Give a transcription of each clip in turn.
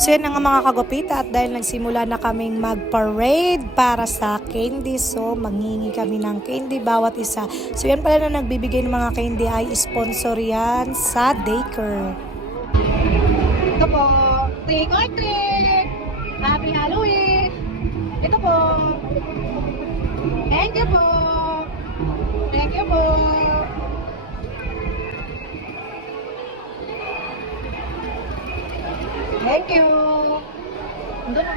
So yan na nga mga kagupita, at dahil nagsimula na kaming mag-parade para sa candy, so manghingi kami ng candy bawat isa. So yan pala na nagbibigay ng mga candy ay sponsor yan sa Daycare. Ito po, trick or treat! Happy Halloween! Ito po. Thank you po. Thank you po. Thank you. Ando na.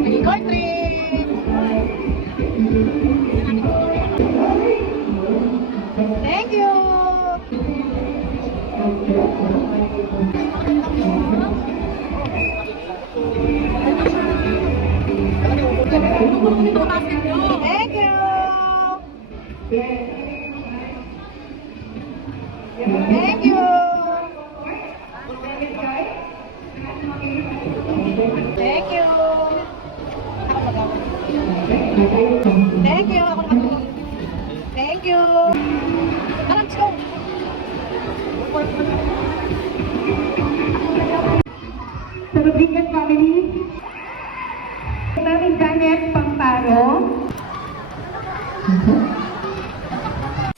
Trick or treat! Thank you. Thank you. Thank you. Thank you. Thank you. Thank you. Let's go. Sa Rodriguez family, Mami Janet Pamparo.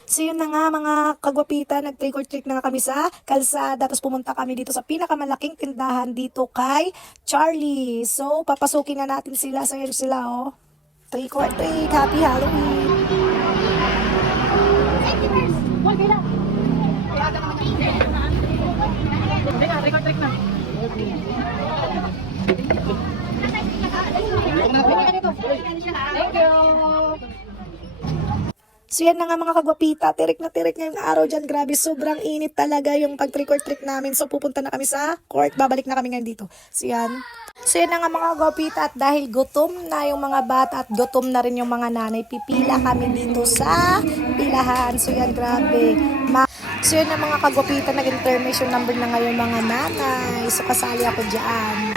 So yun na nga mga kagwapita, nag-trick or treat na nga kami sa kalsada. Tapos pumunta kami dito sa pinakamalaking tindahan dito kay Charlie. So papasukin na natin sila. So yun sila oh. Trick or treat, happy Halloween! Trick na. Thank you. So yan na nga mga kagwapita, tirik na ngayong araw dyan. Grabe, sobrang init talaga yung pag-trick or treat namin. So pupunta na kami sa court, babalik na kami ngayon dito. So yan. So yan na nga mga kagwapita, at dahil gutom na yung mga bata at gutom na rin yung mga nanay, pipila kami dito sa pilahan. So yan, grabe. So yan na mga kagwapita, nag-intermission number na ngayon mga nanay. So kasali ako dyan.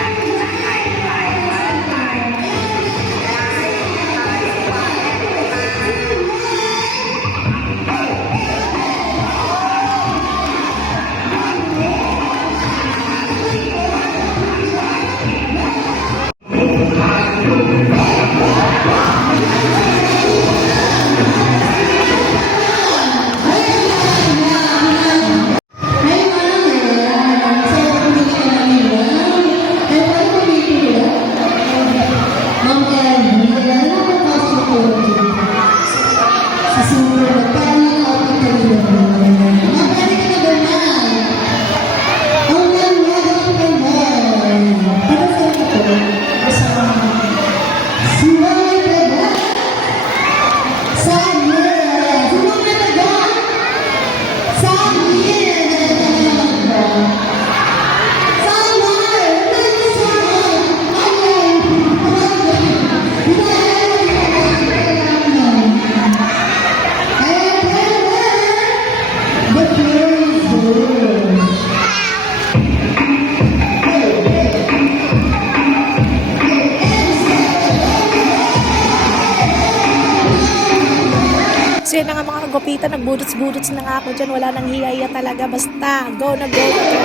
So yun na nga mga kagwapita, nagbudots-budots na nga ako dyan. Wala nang hiyaya talaga. Basta, go na go na go.